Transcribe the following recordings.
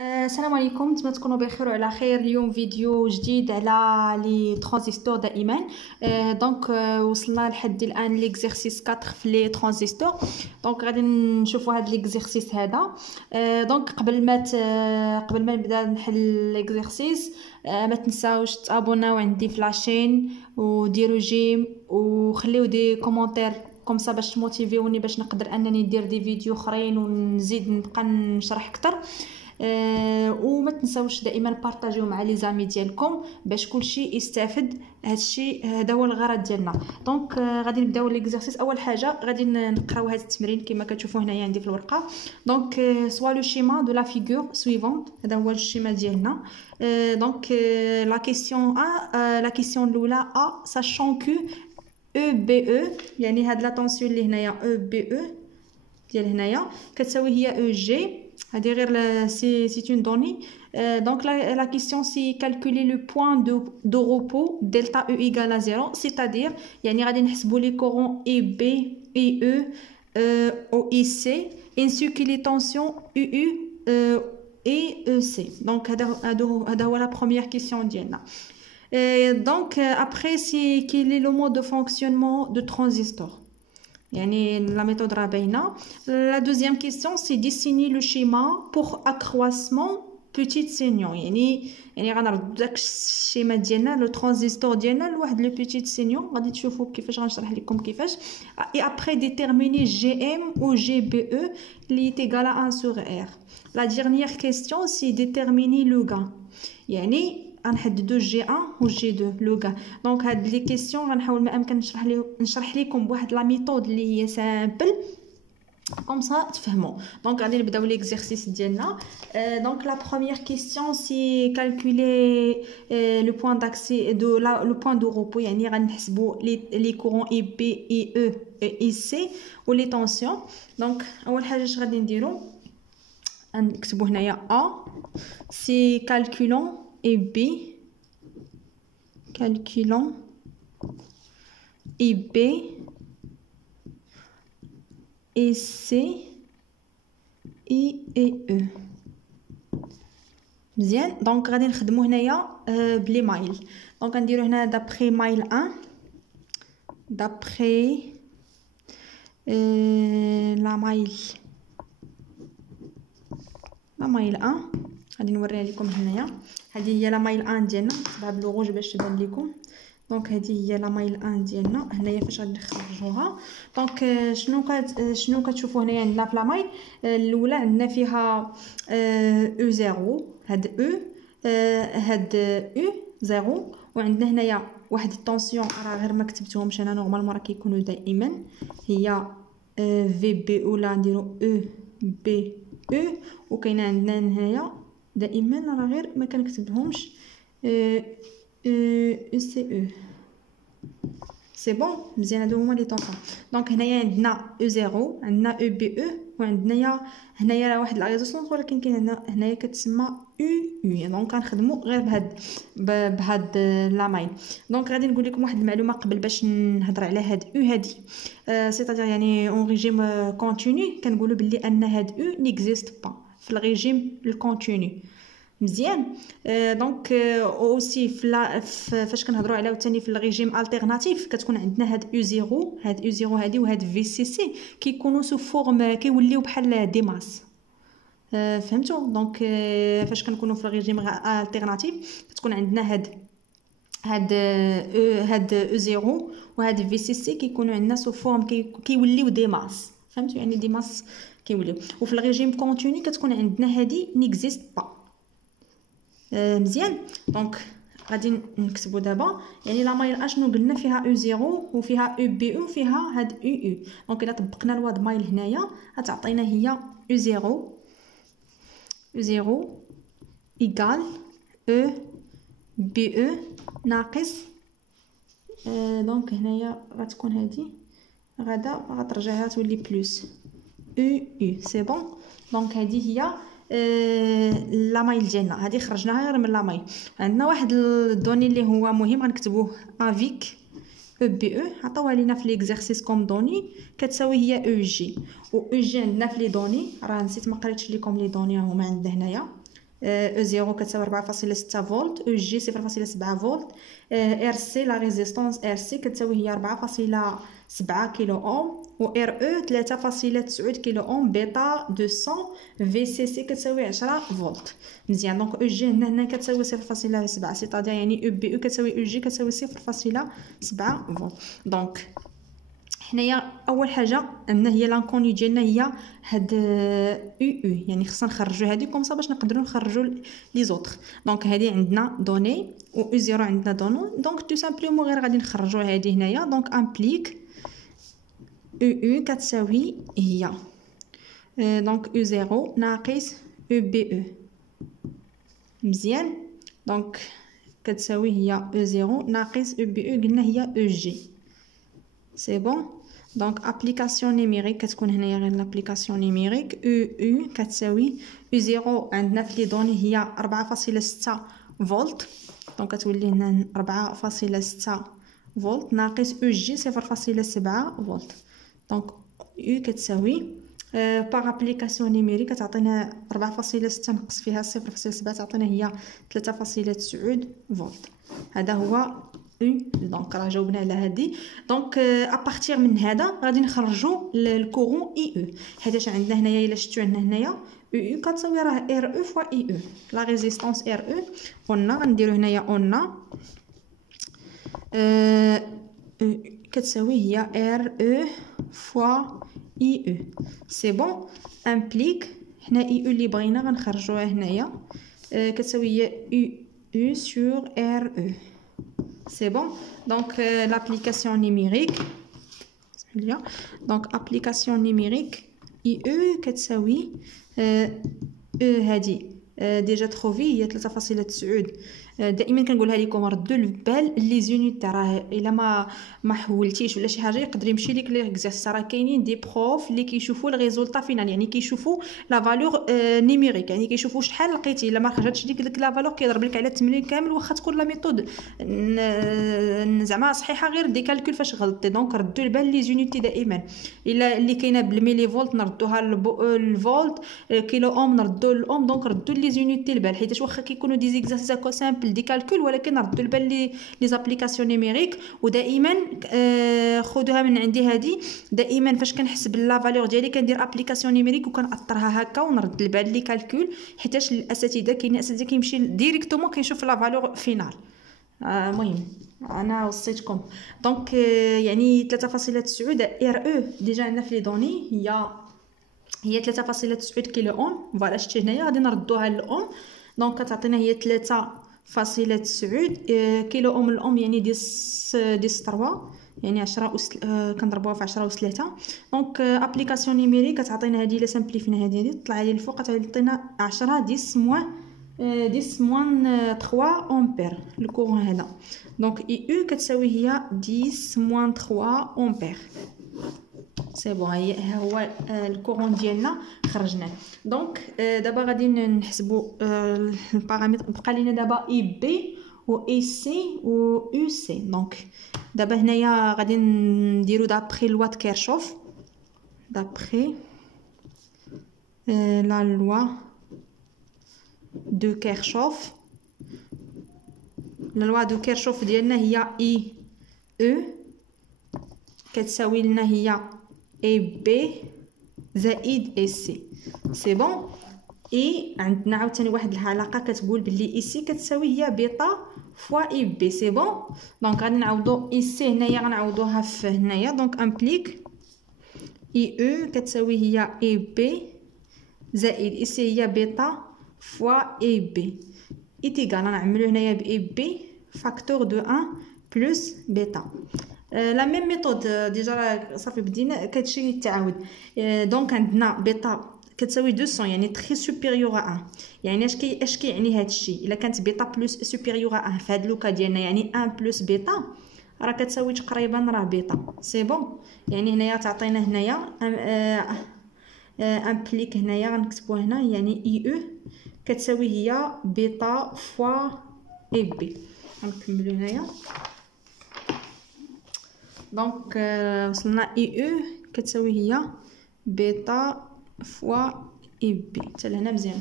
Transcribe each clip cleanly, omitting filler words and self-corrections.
السلام عليكم، نتمنى تكونوا بخير وعلى خير. اليوم فيديو جديد على لي ترانزستور دائما. دونك وصلنا لحد الان ليكزرسيس 4 في لي ترانزستور. دونك غادي نشوفوا هذا ليكزرسيس هذا. دونك قبل ما نبدا نحل ليكزرسيس، ما تنساوش تابوناو عندي في لاشين وديروا جيم وخليو دي كومونتير كومسا باش تموتيفيوني باش نقدر انني ندير دي فيديو اخرين ونزيد نبقى نشرح اكثر. وما تنساوش دائما بارطاجيو مع لي زامي ديالكم باش كلشي يستافد. هادشي هذا هو الغرض ديالنا. دونك غادي نبداو ليكزرسيس. اول حاجه غادي نقراو هذا التمرين كما كتشوفوا هنايا عندي في الورقه. دونك سوا لو شيما دو لا فيغور سويفونت، هذا هو الشيما ديالنا. دونك لا كيسيون لا كيسيون الاولى ساشون كو او بي او، يعني هاد لا طونسيون اللي هنايا او بي او ديال هنايا كتساوي هي او جي. هذه غير سي اون دوني. دونك لا كيسيون سي كالكولي لو بوين دو روبو دلتا او ايغال ا 0، سيتادير يعني غادي نحسبوا لي كورون اي بي اي او او اي سي انسو كي لي طونسيون او او اي او سي. دونك هذا هو لا بروميير كيسيون ديالنا. Donc après c'est quel est le mode de fonctionnement de transistor, يعني la méthode راه باينه. La deuxième question c'est dessiner le schéma pour accroissement petite saignant، يعني غنرد داك الشيما ديالنا لو ترانزستور ديالنا لواحد لو بيتيت سينيون. غادي تشوفوا كيفاش غنشرح لكم كيفاش. et après déterminer GM ou GBE اللي est égal à 1 sur R. La dernière question c'est déterminer le gain، يعني غنحددوا جي 1 و جي 2 لو غا. دونك هاد لي كيسيون غنحاول ما امكن نشرح لكم بواحد لا ميثود اللي هي سامبل comme ça تفهموا. دونك غادي نبداو ليكزرسيس ديالنا. دونك لا بروميير كيسيون سي كالكولي لو بوين داكسي دو لو بوين دو روبو، يعني غنحسبوا لي كورون اي بي اي او اي سي و لي طونسيون. دونك اول حاجه اش غادي نديرو، نكتبوا هنايا ا سي كالكولون et B, calculons et B et C et E. مزيان. دونك غادي نخدمو هنايا بلي مايل. دونك غنديرو هنا دابخي مايل 1 دابخي لا مايل 1 غادي نوريها لكم هنايا. هذه هي لا مايل 1 ديالنا، نكتبها بالروج باش تبان لكم. دونك هذه هي لا مايل 1 ديالنا هنايا فاش غادي نخرجوها. دونك شنو كتشوفوا هنايا عندنا في لا مايل الاولى عندنا فيها او 0، هاد او هاد او 0، وعندنا هنايا واحد الطونسيون راه غير ما كتبتهمش انا، نورمالمون راه كيكونوا دائما هي في بي او، لا نديرو او بي او، وكاينه عندنا هنايا دائما راه غير ما كنكتبهمش او سي او. سي بون مزيان، هادو هما لي طونطون. دونك هنايا عندنا او 0، عندنا او بي او، وعندنا هنايا راه واحد لا ريزونانس، ولكن كاين هنايا كتسمى او او. دونك غنخدموا غير بهاد لا مايل. دونك غادي نقول لكم واحد المعلومه قبل باش نهضر على هاد او هادي. سيتادير يعني اون ريجيم كونتينيو كنقولوا بلي ان هاد او نيكزيست با في الريجيم الكونتينيو. مزيان. دونك اوسي فاش كنهضروا على ثاني في الريجيم التيرناتيف كتكون عندنا هاد او 0، هاد او 0 هادي وهاد في سي سي كيكونوا سو فورم، كيوليو بحال دي ماس. فهمتوا؟ دونك فاش كنكونوا في الريجيم التيرناتيف كتكون عندنا هاد او 0 وهاد في سي سي كيكونوا عندنا سو فورم كيوليو دي ماس. فهمتوا؟ يعني دي ماس كيوليو. وفي الريجيم كونتينيو كتكون عندنا هادي نيكزيست با. مزيان. دونك غادي نكتبوا دابا يعني لا مايل اشنو قلنا فيها او 0 وفيها او بي او وفيها هاد او او. دونك الا طبقنا الواد مايل هنايا غتعطينا هي او 0 ايغال او بي او ناقص. دونك هنايا غتكون هادي غادا غترجعها تولي بلس او او. سي بون. دونك هذه هي لا مايل ديالنا، هذه خرجناها غير من لا مايل. عندنا واحد الدوني اللي هو مهم غنكتبوه افيك او بي او، عطاوها لينا في ليكزرسيس كوم دوني كتساوي هي او جي. و او جي عندنا في لي دوني راه نسيت ما قريتش لكم لي دوني هما عندنا هنايا او 0 كتساوي 4.6 فولت، او جي 0.7 فولت، ار سي لا ريزيستانس ار سي كتساوي هي 4.7 كيلو اوم، و ار او 3.9 كيلو اوم، بيتا 200، في سي سي كتساوي 10 فولت. مزيان. دونك او جي هنا كتساوي 0.7، سيتادير يعني او بي او كتساوي او جي كتساوي 0.7 فولت. دونك حنايا اول حاجه عندنا هي لانكوني ديالنا هي هاد او يعني خصنا نخرجوا هادي كوم صا باش نقدروا نخرجوا لي زوطر. دونك هادي عندنا دوني و او 0 عندنا دونو، دونك تو سامبلومون غير غادي نخرجوا هادي هنايا. دونك امبليك او كتساوي هي دونك او 0 ناقص او بي او. مزيان. دونك كتساوي هي او 0 ناقص او بي او، قلنا هي او جي. سي بون. دونك ابليكاسيون نيميريك كتكون هنايا غير لابليكاسيون نيميريك او كتساوي او 0 عندنا في لي دوني هي 4.6 فولت، دونك كتولي هنا 4.6 فولت ناقص او جي 0.7 فولت. دونك او كتساوي باغ ابليكاسيون نيميريك كتعطينا 4.6 نقص فيها 0.7 تعطينا هي 3.9 فولت. هذا هو او. دونك راه جاوبنا على هذه. دونك ابارتير من هذا غادي نخرجوا الكورون اي او، حيتاش عندنا هنايا الا شفتوا عندنا هنايا او او كتساوي راه ار او فوا اي او، لا ريزيستانس ار او قلنا غنديروا هنايا قلنا كتساوي هي ار او فوا اي او. سي بون. امبليك هنا اي او اللي بغينا غنخرجوها هنايا كتساوي هي او سور ار او. C'est bon. Donc l'application numérique. Donc application numérique IE كتساوي هذه ديجا تروفي هي 3.9. دائما كنقولها لكم ردوا البال لي زونيت راه الا ما حولتيش ولا شي حاجه يقدر يمشي لك ليكزارسيس. راه كاينين دي بروف اللي كيشوفوا الريزولطا فينال، يعني كيشوفوا لا فالور نيميريك، يعني كيشوفوا شحال لقيتي. الا ما خرجتش ديك لا فالور كيضرب لك على التمرين كامل، واخا تكون لا ميثود زعما صحيحه غير دي كالكول فاش غلطتي. دونك ردوا البال لي زونيتي دائما، الا اللي كاينه بالميلي فولت نردوها الفولت، كيلو اوم نردوا الاوم. دونك ردوا لي زونيتي البال، حيت واخا كيكونوا دي زيكزارسيس هكا سامبل دي كالكول، ولكن نردوا البال لي زابليكاسيون نيميريك. ودائما خذوها من عندي هذه، دائما فاش كنحسب لا فالور ديالي كندير ابليكاسيون نيميريك وكنأطرها هكا ونرد البال لي كالكول، حيتاش الاساتذه كاينين اساتذه كيمشي ديريكتومون كيشوف لا فالور فينال. المهم انا وصيتكم. دونك يعني 3.9 ار او ديجا عندنا في لي دوني هي 3.9 كيلو اوم. فوالا شتي هنايا غادي نردوها للاوم. دونك كتعطينا هي 3.9 كيلو اوم. الاوم يعني ديس 3 يعني 10 كنضربوها في 10 أس 3. دونك ابليكاسيون نيميريك كتعطينا هذه الا سامبليفينا هذه طلع لي الفوق كتعطينا 10 10 موان 3 امبير الكورون هذا. دونك اي او كتساوي هي 10 موان 3 امبير. سي بون. ها هو الكورون ديالنا خرجناه. دونك دابا غادي نحسبوا البارامتر. بقى لينا دابا اي بي و اي سي و او سي. دونك دابا هنايا غادي نديرو دابري لوا كيرشوف، دابري لا لوا دو كيرشوف. لا لوا دو كيرشوف ديالنا هي اي او كتساوي لنا هي اي بي زائد اي سي. سي بون. اي عندنا عاوتاني واحد العلاقه كتقول بلي اي سي كتساوي هي بيتا فوا اي بي. سي بون. دونك غادي نعوضو اي سي هنايا غنعوضوها في هنايا. دونك امبليك اي او كتساوي هي اي بي زائد اي سي هي بيتا فوا اي بي ايتيغال نعملو هنايا ب اي بي فاكتور دو 1 بلس بيتا. لا ميم ميثود ديجا صافي بدينا كتشي التعاود. دونك عندنا بيتا كتساوي 200 يعني تري سوبيريور ا 1. يعني اش كيعني هذا الشيء؟ الا كانت بيتا بلس سوبيريور ا 1 في هذا لوكا ديالنا يعني 1 بلس بيتا راه كتساوي تقريبا راه بيتا. سي بون. يعني هنايا تعطينا هنايا امبليك هنايا غنكتبوها هنا يعني اي او كتساوي هي بيتا فوا اي بي. غنكملو هنايا. دونك وصلنا اي او كتساوي هي بيتا فوا اي بي حتى لهنا مزيان.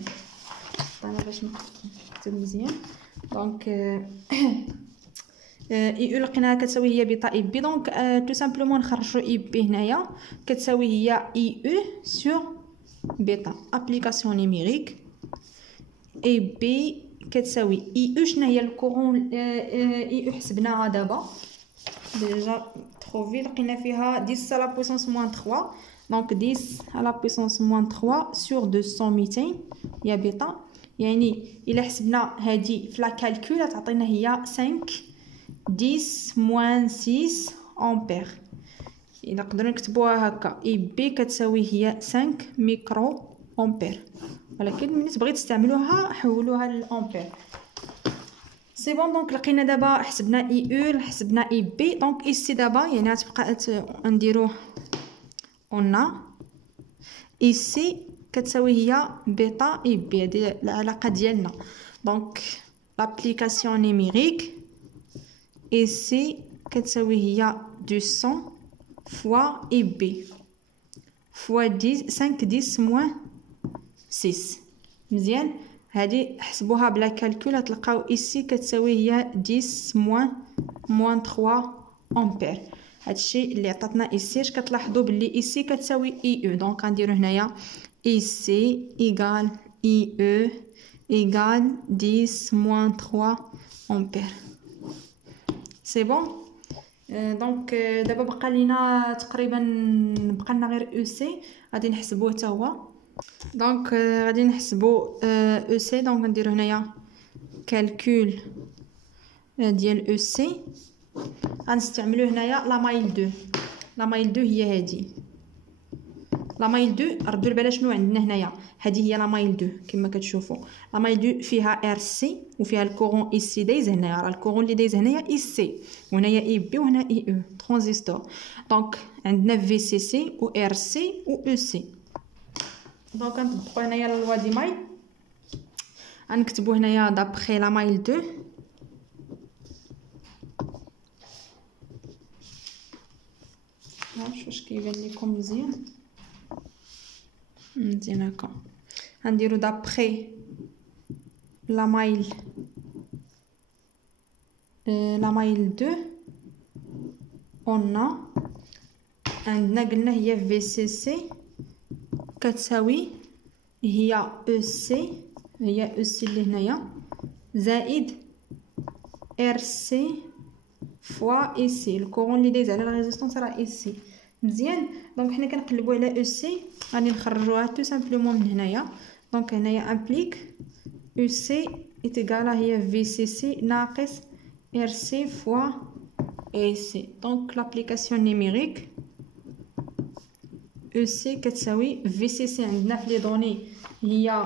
انا باش نكتب مزيان. دونك اي او لقيناها كتساوي هي بيتا اي بي. دونك تو سامبلومون نخرجوا اي بي هنايا كتساوي هي اي او سور بيتا. ابليكاسيون نيميريك اي بي كتساوي اي او. شنو هي الكورون اي او حسبناها دابا ديجا تروفي لقينا فيها 10 على بويسونس موان 3. دونك 10 على بويسونس موان 3 سور 200 هي بيتا. يعني الا حسبنا هادي في لا كالكول تعطينا هي 5 10 موان 6 امبير. الا نقدروا نكتبوها هكا اي بي كتساوي هي 5 ميكرو امبير، ولكن ملي تبغي تستعملوها حولوها للامبير. سي بون. دونك لقينا دابا حسبنا اي او حسبنا اي بي. دونك ايسي دابا يعني غتبقى نديروه اون ايسي كتساوي هي بيتا اي بي. هادي العلاقه ديالنا. دونك لابليكاسيون نيميريك ايسي كتساوي هي 200 فوا اي بي فوا 5 10 موان 6. مزيان. هادي حسبوها بلا كالكول تلقاو ايسي كتساوي هي 10 موان 3 امبير. هادشي اللي عطاتنا ايسي. اش كتلاحظوا بلي ايسي كتساوي اي او. دونك غنديرو هنايا ايسي ايغال اي او ايغال 10 موان 3 امبير. سي بون. دونك دابا بقى لينا تقريبا بقى لنا غير او سي غادي نحسبوه حتى هو. دونك غادي نحسبوا او سي. دونك نديرو هنايا كالكول ديال او سي. غنستعملو هنايا لا مايل 2. لا مايل 2 هي هادي. لا مايل 2 ردوا البال شنو عندنا هنايا. هذه هي لا مايل 2 كما كتشوفوا. لا مايل 2 فيها ار سي وفيها الكورون اي سي دايز هنايا. راه الكورون اللي دايز هنايا اي سي وهنايا اي بي وهنا اي او ترانزستور. دونك عندنا في سي سي و ار سي و او سي. دونك كنطبقوا هنايا لوا دي مايل. غنكتبوا هنايا دابخي لا مايل 2 واش كيبان لكم مزيان هكا. غنديرو دابخي لا مايل 2 عندنا قلنا هي في سي سي كتساوي هي او سي اللي هنايا زائد ار سي فوا اي سي. الكورون اللي دايز على لا ريزيستونس راه اي سي. مزيان. دونك حنا كنقلبوا على او سي غادي نخرجوها تو سامبلومون من هنايا. دونك هنايا امبليك او سي ايتيغال هي في سي سي ناقص ار سي فوا اي سي. دونك لابليكاسيون نيميريك او سي كتساوي في سي سي عندنا في لي دوني هي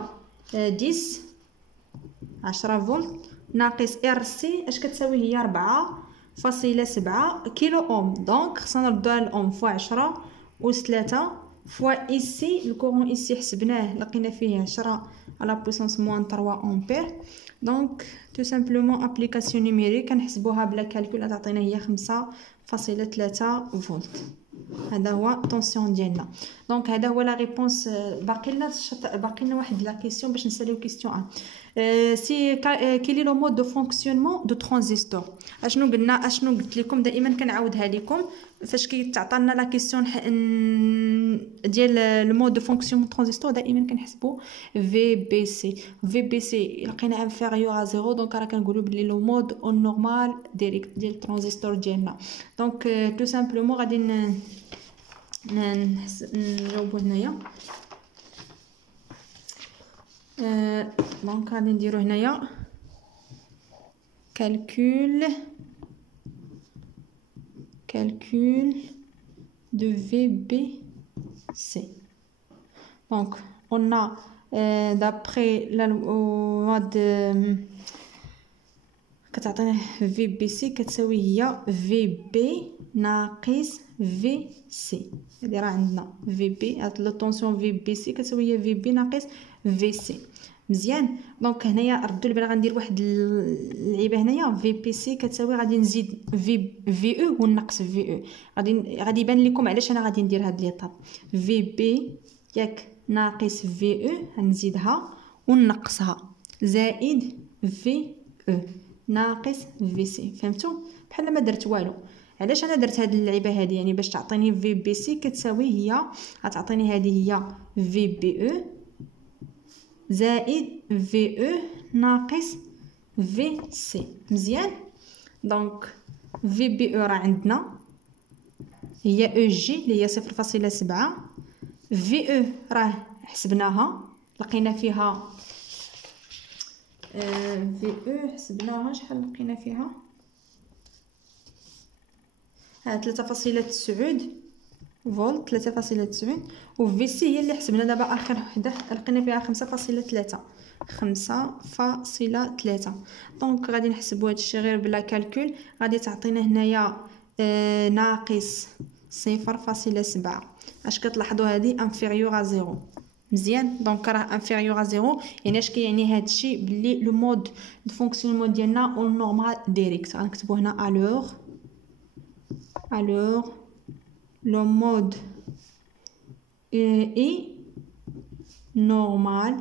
10 فولت ناقص ار سي اش كتساوي هي 4.7 كيلو اوم. دونك خصنا نردوها للاوم فوا 10 أس 3 فوا ايسي. الكورون ايسي حسبناه لقينا فيه 10 على بويسونس موان 3 امبير. دونك تو سامبلومون ابليكاسيون نيميريك كنحسبوها بلا كالكول تعطينا هي 5.3 فولت. هذا هو طونسيون ديالنا. دونك هذا هو لا ريبونس. باقي لنا واحد لا كيسيون باش نساليو كيسيون سي كيلي لو مود دو فونكسيونمون دو ترانزستور. اشنو قلنا اشنو قلت لكم دائما كنعاودها لكم فاش كيتعطى لا كيسيون ديال لو مود دو فونكسيونمون ترانزستور دائما كنحسبوا في بي سي لقينا انفيريور ا 0. دونك راه كنقولوا بلي لو مود اون نورمال ديريكت ديال الترانزستور ديالنا. دونك تو سامبلومون غادي نجاوبوا هنايا. دونك غادي نديرو هنايا calcul de VBC. Donc on a d'après la loi de كتعطينا VBC كتساوي هي VB ناقص VC. هادي راه عندنا VB هاد لو طونسيون VBC كتساوي هي VB ناقص VC. مزيان. دونك هنايا ردوا البال غندير واحد اللعيبه هنايا في بي سي كتساوي غادي نزيد في او ونقص في او. غادي يبان لكم علاش انا غادي ندير هاد ليطاب. في بي ياك ناقص في او غنزيدها ونقصها زائد في او ناقص في سي. فهمتوا؟ بحال ما درت والو. علاش انا درت هاد اللعيبه هادي؟ يعني باش تعطيني في بي سي كتساوي هي غتعطيني هذه هي في بي او زائد في او ناقص في سي. مزيان. دونك في بي او راه عندنا هي او جي اللي هي 0.7. في او راه حسبناها لقينا فيها في او حسبناها شحال لقينا فيها 3.9 فولت 3.9. وفي سي هي اللي حسبنا دابا اخر وحده لقينا فيها 5.3 5.3. دونك غادي نحسبوا هادشي غير بلا كالكول. غادي تعطينا هنايا ناقص 0.7. اش كتلاحظوا هذه انفيريور ا 0. مزيان. دونك راه انفيريور ا 0 يعني اش كيعني هادشي بلي لو مود دو فونكسيونمون ديالنا اون نورمال ديريكت. غنكتبوا هنا alors le mode est normal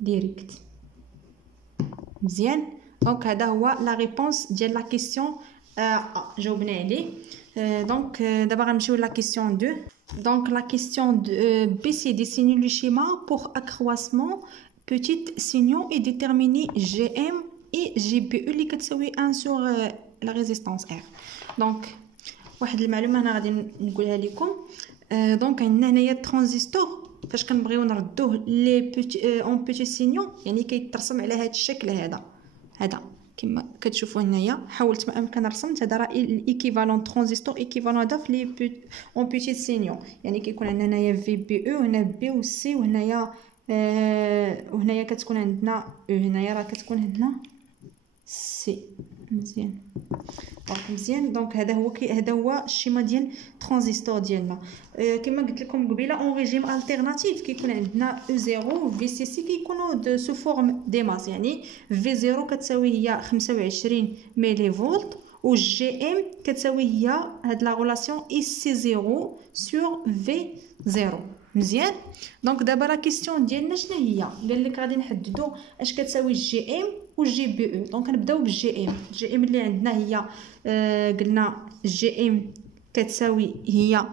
direct. مزيان. دونك هذا هو لا ريبونس ديال لا كيسيون جاوبنا عليه. دونك دابا غنمشيو لا كيسيون 2. دونك لا كيسيون BC définit le schéma pour accroissement petit signaux et déterminer GM et GPE اللي كتساوي 1 sur la résistance R. دونك واحد المعلومه انا غادي نقولها لكم. دونك عندنا هنايا الترانزستور فاش كنبغيو نردوه لي بوتي اون بوتي سينيو يعني كيترسم على هذا الشكل. هذا كما كتشوفوا هنايا حاولت ما امكن رسمت. هذا راه الايكيفالون ترانزستور ايكيفالون هذا في لي اون بوتي سينيو يعني كيكون عندنا هنايا في بي او وهنا بي و سي وهنايا كتكون عندنا او. هنايا راه كتكون عندنا سي. مزيان. دونك مزيان. دونك هذا هو الشيما ديال ترانزستور ديالنا. كما قلت لكم قبيله اون ريجيم التيرناتيف كيكون عندنا او 0 في سي سي كيكونوا دو سو فورم دي ماس يعني في 0 كتساوي هي 25 ميلي فولت و جي ام كتساوي هي هاد لا ريلاسيون اي سي 0 سور في 0. مزيان. دونك دابا لا كيسيون ديالنا شنو هي؟ قال لك غادي نحددوا اش كتساوي جي ام و جي بي او. دونك نبداو بالجي ام. جي ام اللي عندنا هي قلنا جي ام كتساوي هي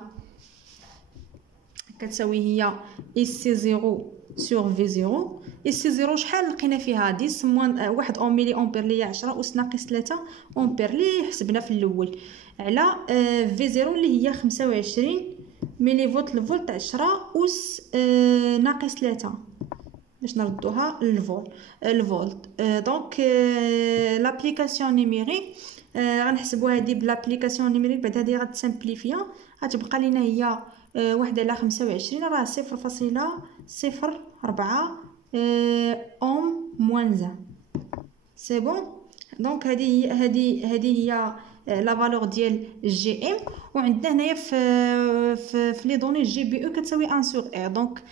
اي سي 0 سور في 0. اي سي 0 شحال لقينا فيها 10 موان 1 اون ملي امبير اللي هي 10 اس ناقص 3 امبير اللي حسبنا في الاول على في 0 اللي هي 25 ملي فولت. الفولت 10 اس ناقص 3 باش نردوها الفولت. دونك لابليكاسيون نيميريك غنحسبوا هذه بلابليكاسيون نيميريك. بعد هذه غتسامبليفيا غتبقى لينا هي 1 على 25 راه 0.04 اوم موان 1. سي بون. دونك هذه هي لا فالور ديال جي ام. وعندنا هنايا في لي دوني جي بي او كتساوي 1 سور ار. دونك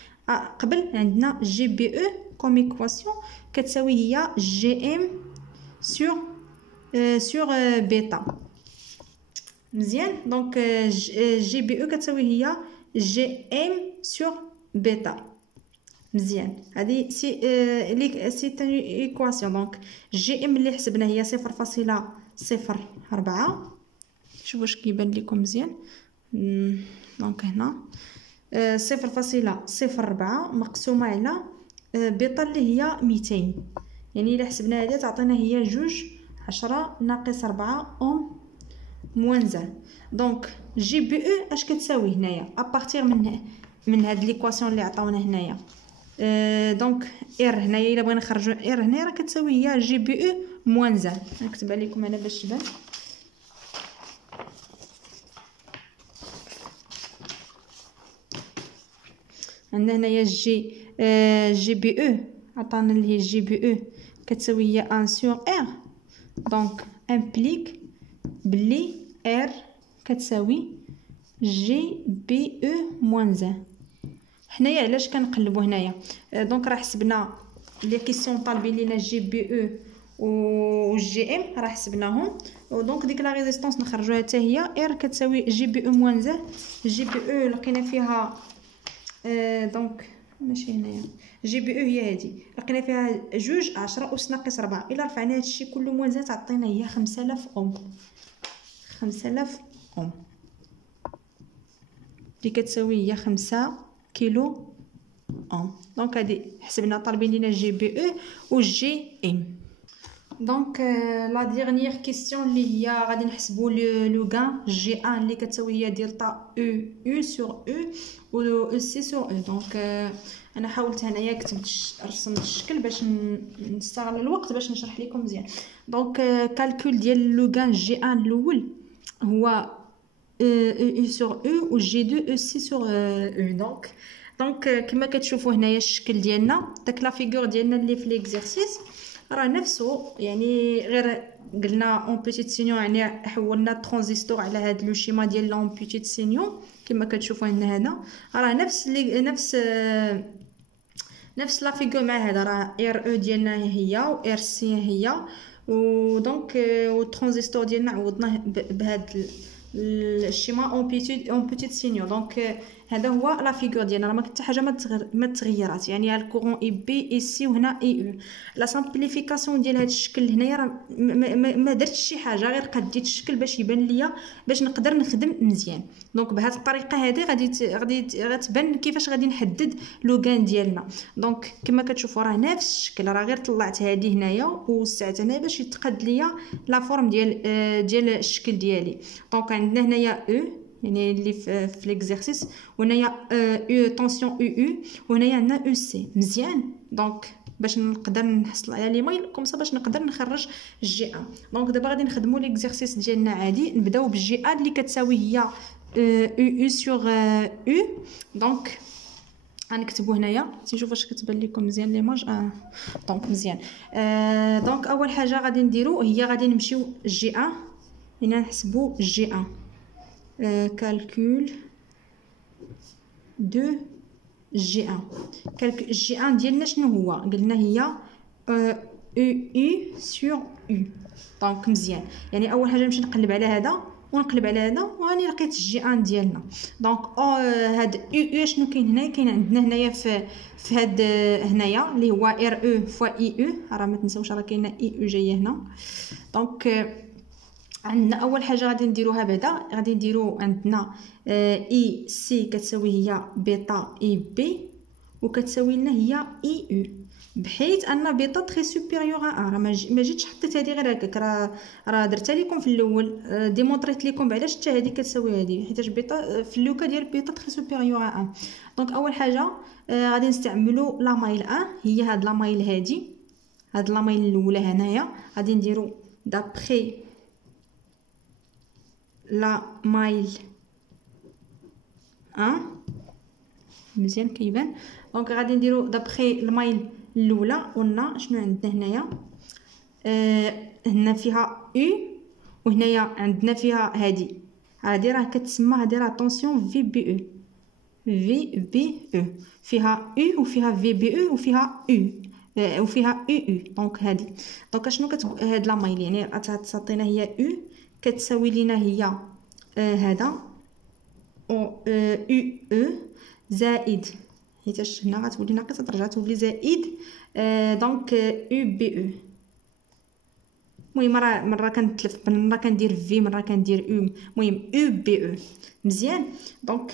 قبل عندنا جي بي او كوم ايكواسيون كتساوي هي جي ام سور بيتا. مزيان. دونك جي بي او كتساوي هي جي ام سور بيتا. مزيان. هذه سي ايكواسيون. دونك جي ام اللي حسبنا هي 0.04. شوفوا واش كيبان لكم مزيان. دونك هنا 0.04 مقسومه على بيتا اللي هي 200 يعني الا حسبنا هذه تعطينا هي 2 ناقص 4 اوم موان 1. دونك جي بي او اش كتساوي هنايا ابارتير من هاد ليكواسيون اللي عطاونا هنايا. دونك ار هنايا الا بغينا نخرجوا ار هنا راه كتساوي هي جي بي او موان 1. نكتب عليكم انا باش تبان. عندنا هنايا جي بي او عطانا اللي هي جي بي او كتساوي هي 1 سور ار. دونك امبليك بلي ار كتساوي جي بي او موان 1. حنايا علاش كنقلبوا هنايا؟ دونك راه حسبنا لي كيسيون طالبين لينا جي بي او و جي ام راه حسبناهم. دونك ديك لا ريزيستانس نخرجوها حتى هي ار كتساوي جي بي او موان 1. جي بي او لقينا فيها دونك ماشي هنايا جي بي او هي هادي، لقينا فيها 2 10 أس ناقص 4. الا رفعنا هادشي كله موازنه تعطينا هي 5000 اوم. 5000 اوم اللي كتساوي هي 5 كيلو اوم. دونك هادي حسبنا طالبين لينا جي بي او و جي ام. دونك لا ديرنيير كيسيون اللي هي غادي نحسبوا لو غان جي ان اللي كتساوي هي ديلتا او او سور او و او سي سور او. دونك انا حاولت هنايا كتبت رسمت الشكل باش نستغل الوقت باش نشرح لكم مزيان. دونك كالكول ديال لو غان جي ان الاول هو او سور او و جي 2 او سي سور او. دونك كما كتشوفوا هنايا الشكل ديالنا داك لا فيغور ديالنا اللي في ليكزارسيس راه نفسه، يعني غير قلنا اون بيتيت سينيون، يعني حولنا الترانزستور على هذا لو شيما ديال لون بيتيت سينيون كما كتشوفوا هنا. هذا راه نفس لا فيغور مع هذا، راه ار او ديالنا هي و ار سي هي، و دونك و الترانزستور ديالنا عوضناه بهذا الشيما اون بيتيت سينيون. دونك هذا هو لا فيغور ديالنا، راه ما كنت حاجه ما تغيرات، يعني الكورون اي بي اي سي وهنا اي او. لا سامبليفيكاسيون ديال هذا الشكل هنايا راه ما درتش شي حاجه، غير قديت الشكل باش يبان ليا باش نقدر نخدم مزيان. دونك بهذه الطريقه هذه غادي غتبان كيفاش غادي نحدد لو غان ديالنا. دونك كما كتشوفوا راه نفس الشكل، راه غير طلعت هذه هنايا ووسعت هنايا باش يتقاد ليا لا فورم ديال الشكل ديالي. دونك عندنا هنايا او يعني اللي في ليكزارسيس، وهنايا او طونسيون او او، وهنايا عندنا او سي مزيان. دونك باش نقدر نحصل على لي مايل كومسا باش نقدر نخرج الجي ان. دونك دابا غادي نخدموا ليكزارسيس ديالنا عادي. نبداو بالجي ان اللي كتساوي هي او او سور او. دونك غنكتبوا هنايا نشوف واش كتبان لكم مزيان ليماج. دونك مزيان. دونك اول حاجه غادي نديرو هي غادي نمشيو جي ان، هنا نحسبوا جي ان. calcul de G1. G1 ديالنا شنو هو؟ قلنا هي EU sur U. دونك مزيان، يعني اول حاجه نمشي نقلب على هذا ونقلب على هذا واني لقيت جي ان ديالنا. دونك هاد او شنو كاين هنا؟ كاين عندنا هنايا في هاد هنايا اللي هو ار او فوا اي او، راه ما تنساوش راه كاينه اي او جايه هنا. دونك عندنا اول حاجه غادي نديروها بعدا، غادي نديرو عندنا اي سي كتساوي هي بيتا اي بي وكتساوي لنا هي اي او، بحيث ان بيتا تري سوبيريور ا. راه ما جيتش حطيت هذه غير هكاك، راه درتها لكم في الاول، ديمونطريت لكم بعلاش حتى هذه كتساوي هذه، حيت بيتا في اللوكا ديال بيتا تري سوبيريور ا. دونك اول حاجه غادي نستعملوا لا مايل 1، هي هاد لا مايل هادي، هاد لا مايل الاولى هنايا غادي نديرو دابري لا مايل 1 مزيان كيبان. دونك غادي نديرو دابري المايل الاولى، قلنا شنو عندنا هنايا؟ هنا فيها او وهنايا عندنا فيها هادي راه كتسمى هادي راه طونسيون في بي او، في بي او فيها او وفيها في بي او وفيها او وفيها او او. دونك هادي دونك شنو هاد لا مايل يعني تعطينا هي او كتساوي لينا هي هذا او او زائد، حيت هنا غتولي ناقصه ترجع تولي زائد دونك او بي او. المهم راه مره كنتلف، مره كندير في، مره كندير او، المهم او بي او مزيان. دونك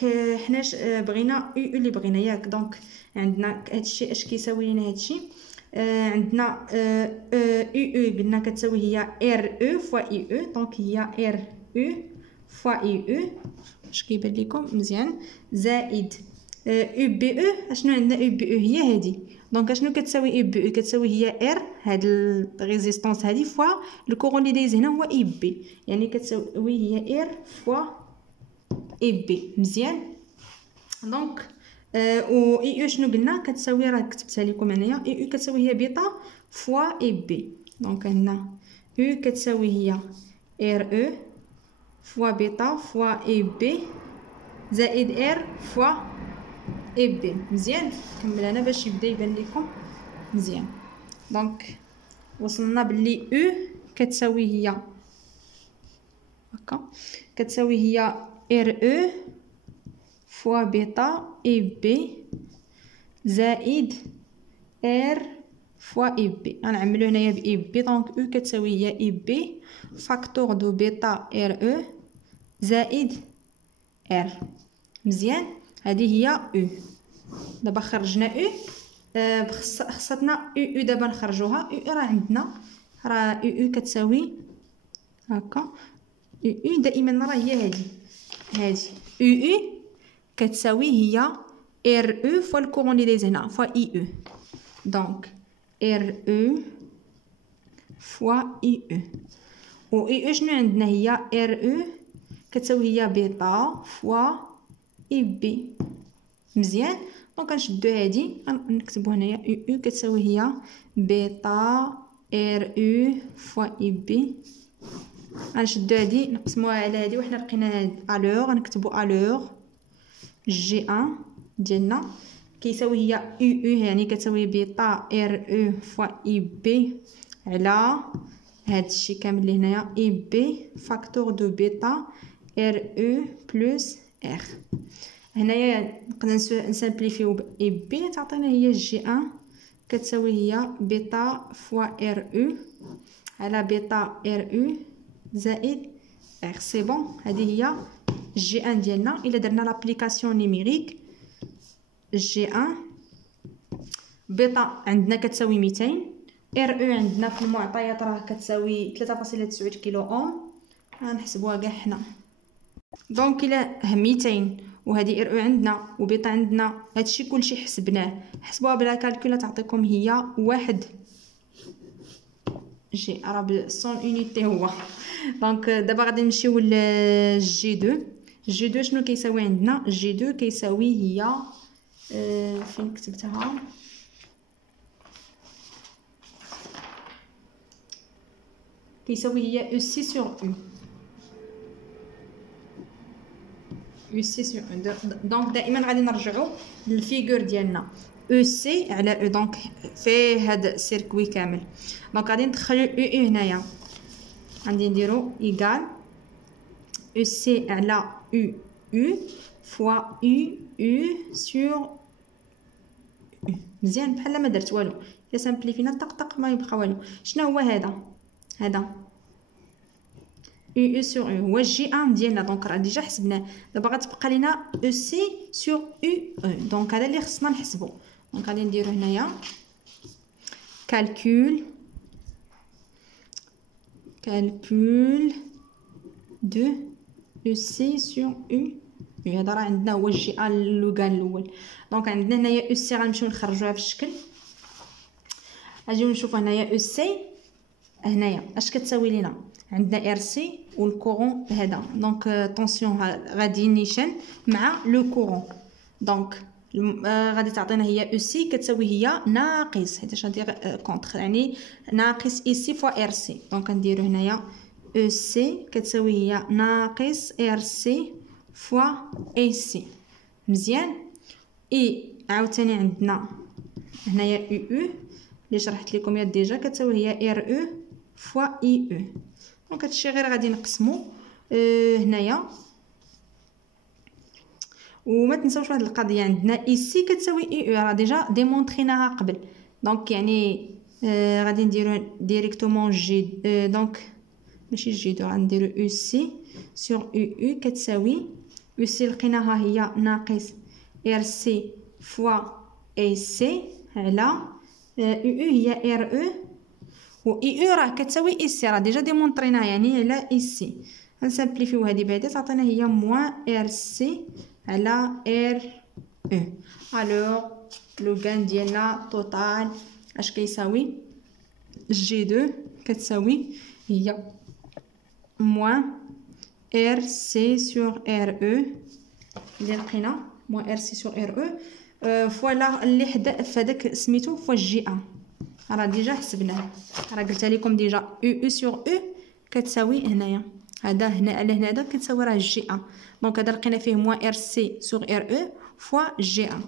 حناش بغينا او اللي بغينا ياك. دونك عندنا هادشي اش كيساوي لنا هادشي؟ عندنا او قلنا كتساوي هي ار او فوا اي او، دونك هي ار او فوا اي او اش كيبان لكم مزيان، زائد او بي او. اشنو عندنا او بي او؟ هي هادي. دونك اشنو كتساوي او بي او؟ كتساوي هي ار هاد الريزيستانس هادي فوا الكورون اللي دايز هنا هو اي بي، يعني كتساوي هي ار فوا اي بي مزيان. دونك و اي او شنو قلنا كتساوي؟ راه كتبتها لكم هنايا، اي او كتساوي هي بيتا فوا اي بي. دونك عندنا او كتساوي هي ار او فوا بيتا فوا اي بي زائد ار فوا اي بي مزيان. نكمل انا باش يبدا يبان لكم مزيان. دونك وصلنا باللي او كتساوي هي هكا، كتساوي هي ار او فوا بيتا اي بي زائد ار فوا اي بي. غنعملو هنايا ب اي بي، دونك او كتساوي هي اي بي فاكتور دو بيتا ار او زائد ار. مزيان، هذه هي او. دابا خرجنا او، خصتنا او دابا نخرجوها. او راه عندنا، راه او كتساوي هكا. او دائما راه هي هذه او كتساوي هي ار او فوا الكورون لي دايز هنا فوا اي او. دونك ار او فوا اي او. و اي او شنو عندنا؟ هي ار او كتساوي هي بيتا فوا اي بي. مزيان، دونك غنشدو هادي نكتبو هنايا او كتساوي هي بيتا ار او فوا اي بي. غنشدو هادي نقسموها على هادي، وحنا لقينا هاد الوغ غنكتبو الوغ جي ان ديالنا كيساوي هي او يعني كتساوي بيتا ار او فوا اي بي على هادشي كامل اللي هنايا اي بي فاكتور دو بيتا ار او بلس ار. هنايا نقدر نسامبليفيو ب اي بي تعطينا هي جي ان كتساوي هي بيتا فوا ار او على بيتا ار او زائد ار. سي بون، هذه هي جي ان ديالنا. الا درنا لابليكاسيون نيميريك جي ان بيتا عندنا كتساوي 200، ار او عندنا في المعطيات راه كتساوي 3.9 كيلو اوم. غنحسبوها كاع حنا. دونك الا 200 وهذه ار او عندنا وبيتا عندنا، هادشي كلشي حسبناه. حسبوها بلا كالكولا تعطيكم هي 1 جي، راه بالصون اونيتي هو. دونك دابا غادي نمشيو للجي 2. جي 2 شنو كيساوي عندنا؟ جي 2 كيساوي هي فين كتبتها؟ كيساوي هي او سي سور او. او سي سور او. دونك دائما غادي نرجعوا للفيغور ديالنا او سي على او. دونك في هذا السيركوي كامل، دونك غادي ندخلو او هنايا، غادي نديرو ايكال او سي على او فوا او سور او. مزيان، بحال ما درت والو. الا سامبليفينا طق ما يبقى والو. شنو هو هذا او سور او هو جي ان ديالنا. دونك راه ديجا حسبناه. دابا غتبقى لينا او سي سور او. دونك هذا اللي خصنا نحسبو. دونك غادي نديرو هنايا calcul de EC sur U. هذا راه عندنا هو الجي ان اللوغان الاول. دونك عندنا هنايا او سي غنمشيو نخرجوها في الشكل. اجيو نشوفوا هنايا او سي هنايا اش كتساوي لينا. عندنا ار سي والكورون هذا، دونك طونسيون غادي نيشان مع لو كورون. دونك غادي تعطينا هي او سي كتساوي هي ناقص، حيت غندير كونتر يعني ناقص اي سي فوا ار سي. دونك نديرو هنايا او سي كتساوي هي ناقص ار سي فوا اي سي. مزيان. اي عاوتاني عندنا هنايا او اللي شرحت لكم ديجا كتساوي هي ار او فوا اي او. دونك هادشي غير غادي نقسمو هنايا. وما تنساوش واحد القضيه، عندنا اي سي كتساوي اي او راه ديجا ديمونطريناها قبل. دونك يعني غادي نديرو ديريكتومون جي دونك ماشي جي دو، غنديرو او سي سور او كتساوي او سي لقيناها هي ناقص ار سي فوا اي سي على او هي ار او و اي او راه كتساوي اي سي، راه ديجا ديمونطريناها يعني على اي سي. غنسامبليفيو هادي بعدا تعطينا هي موان ار سي على ار او. الوغ لوغان ديالنا توتال اش كيساوي؟ جي 2 كتساوي هي موان ار سي سور ار او اللي لقينا موان ار سي سور ار او فوالا اللي حدا فهداك سميتو فوا جي ان. راه ديجا حسبناه، راه قلت لكم ديجا او سور او كتساوي هنايا هذا هنا على هنا هذا كتساوي راه جي ان. دونك هذا لقينا فيه موان ار سي سور ار او فوا جي ان.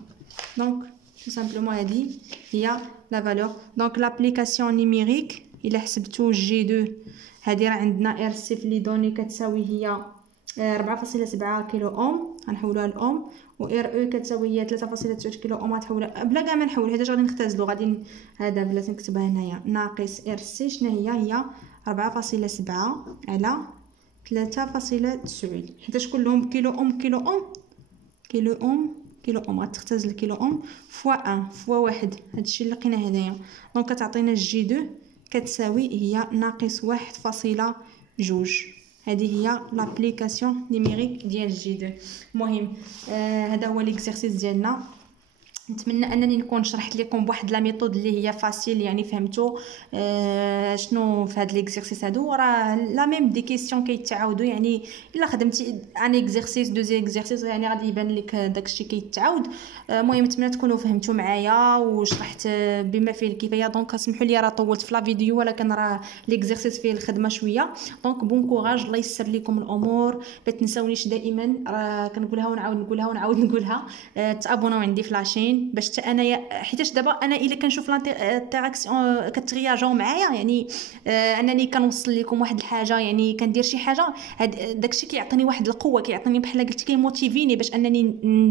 دونك tout simplement هذه هي لا فالور. دونك لابليكاسيون نيميريك الا حسبتو جي 2 هذه راه عندنا ار سي في لي دوني كتساوي هي 4.7 كيلو اوم غنحولوها الاوم، و ار او كتساوي هي 3.9 كيلو اوم غتحولها بلا كاع ما نحول حيت غادي نختزلو غادي هذا بلاتي نكتبها هنايا ناقص ار سي شنو هي 4.7 على 3.9 حيت كلهم كيلو اوم كيلو اوم كيلو اوم كيلو اوم غتختزل كيلو اوم فوا 1 فوا واحد هادشي اللي لقينا هنايا دونك كتعطينا جي 2 كتساوي هي ناقص 1.2. هذه هي لابليكاسيون نيميريك ديال جي 2. المهم هذا هو ليكزارسيس ديالنا. نتمنى انني نكون شرحت لكم بواحد لا ميثود اللي هي فاسيل يعني فهمتوا شنو في هاد ليكزارسيس هادو. راه لا ميم دي كيسيون كيتعاودوا يعني الا خدمتي ان اكزارسيس دوزي اكزارسيس يعني غادي يبان لك داكشي كيتعاود. المهم نتمنى تكونوا فهمتوا معايا وشرحت بما فيه الكفايه. دونك اسمحوا لي راه طولت في لا فيديو ولكن راه ليكزارسيس فيه الخدمه شويه. دونك بون كوراج الله يسر لكم الامور. ما تنساونيش دائما راه كنقولها ونعاود نقولها ونعاود نقولها تابوناو عندي في لاشين باش حتى انايا حيتاش دابا انا الا كنشوف لانتراكسيون كترياجاو معايا يعني انني كنوصل لكم واحد الحاجه يعني كندير شي حاجه داكشي كيعطيني واحد القوه كيعطيني بحال قلت كيموتيفيني باش انني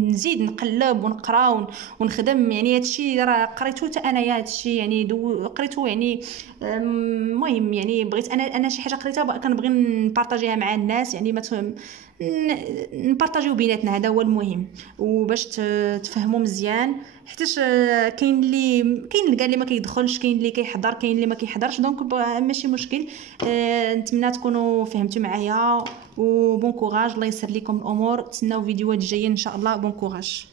نزيد نقلب ونقرا ونخدم. يعني هادشي راه قريتو حتى انايا هادشي يعني قريتو يعني المهم يعني بغيت انا شي حاجه قريتها كنبغي نبارطاجيها مع الناس يعني ما نبارطاجيو بيناتنا هذا هو المهم وباش تفهموا مزيان حيتاش كاين كاع اللي ما كيدخلش كاين اللي كيحضر كاين اللي ما كيحضرش. دونك ماشي مشكل. نتمنى تكونوا فهمتوا معايا وبون كوراج الله يسر لكم الامور. تسناو فيديوهات جايين ان شاء الله. بون كوراج.